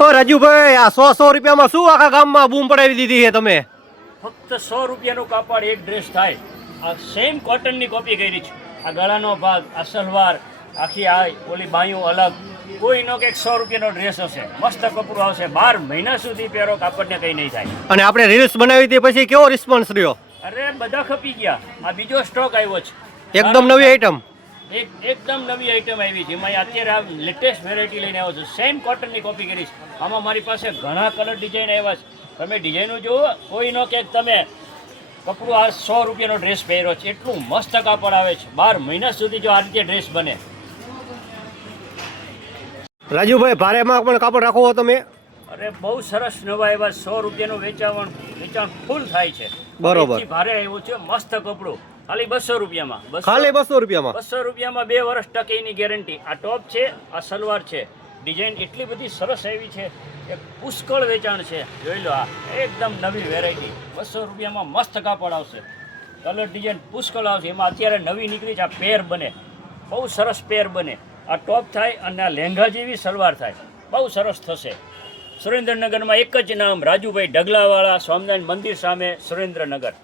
ઓ રાજુભાઈ, આ 100 રૂપિયામાં શું આખા ગામમાં બૂમ પડાવી દીધી છે તમે? ફક્ત 100 રૂપિયાનું કાપડ એક ડ્રેસ થાય. આ સેમ કોટનની કોપી કરી છે. આ ગળાનો ભાગ, આ સલવાર, આખી આ ઓલી બાયું અલગ. કોઈનો કંઈક 100 રૂપિયાનો ડ્રેસ હશે, મસ્ત કપડું આવશે, 12 મહિના સુધી પહેરો, કાપડને કંઈ નહીં થાય. અને આપણે રીલ્સ બનાવી હતી પછી કેવો રિસ્પોન્સ રહ્યો? અરે બધા ખપી ગયા. આ બીજો સ્ટોક આવ્યો છે, એકદમ નવી આઈટમ. એકદમ નવી આઈટમ આવી છે. એમાં અત્યારે આ લેટેસ્ટ વેરાયટી લઈને આવ્યો છું. સેમ કોટનની કોપી કરી છે. આમાં મારી પાસે ઘણા કલર ડિઝાઇન આવ્યા છે. તમે ડિઝાઇનો જુઓ, કોઈનો કે તમે કપડું આ 100 રૂપિયાનો ડ્રેસ પહેર્યો છે, એટલું મસ્ત કાપડ આવે છે. 12 મહિના સુધી જો આ રીતે ડ્રેસ બને. રાજુભાઈ, ભારેમાં પણ કાપડ રાખો હો તમે? અરે બહુ સરસ નવા એવા 100 રૂપિયાનું વેચાણ ફૂલ થાય છે. બરોબર. એથી ભારે આવ્યું છે, મસ્ત કપડું, ખાલી 200 રૂપિયામાં. ખાલી 200 રૂપિયામાં? 200 રૂપિયામાં 2 વર્ષ ટકે એની ગેરંટી. આ ટોપ છે, આ સલવાર છે. ડિઝાઇન એટલી બધી સરસ આવી છે, એક પુષ્કળ વેચાણ છે. જોઈ લો, આ એકદમ નવી વેરાયટી. 200 રૂપિયામાં મસ્ત કાપડ આવશે, કલર ડિઝાઇન પુષ્કળ આવશે. એમાં અત્યારે નવી નીકળી છે, આ પેર બને, બહુ સરસ પેર બને. આ ટોપ થાય અને આ લહેંગા જેવી સલવાર થાય, બહુ સરસ થશે. સુરેન્દ્રનગરમાં એક જ નામ, રાજુભાઈ ઢગલાવાળા, સ્વામિનારાયણ મંદિર સામે, સુરેન્દ્રનગર.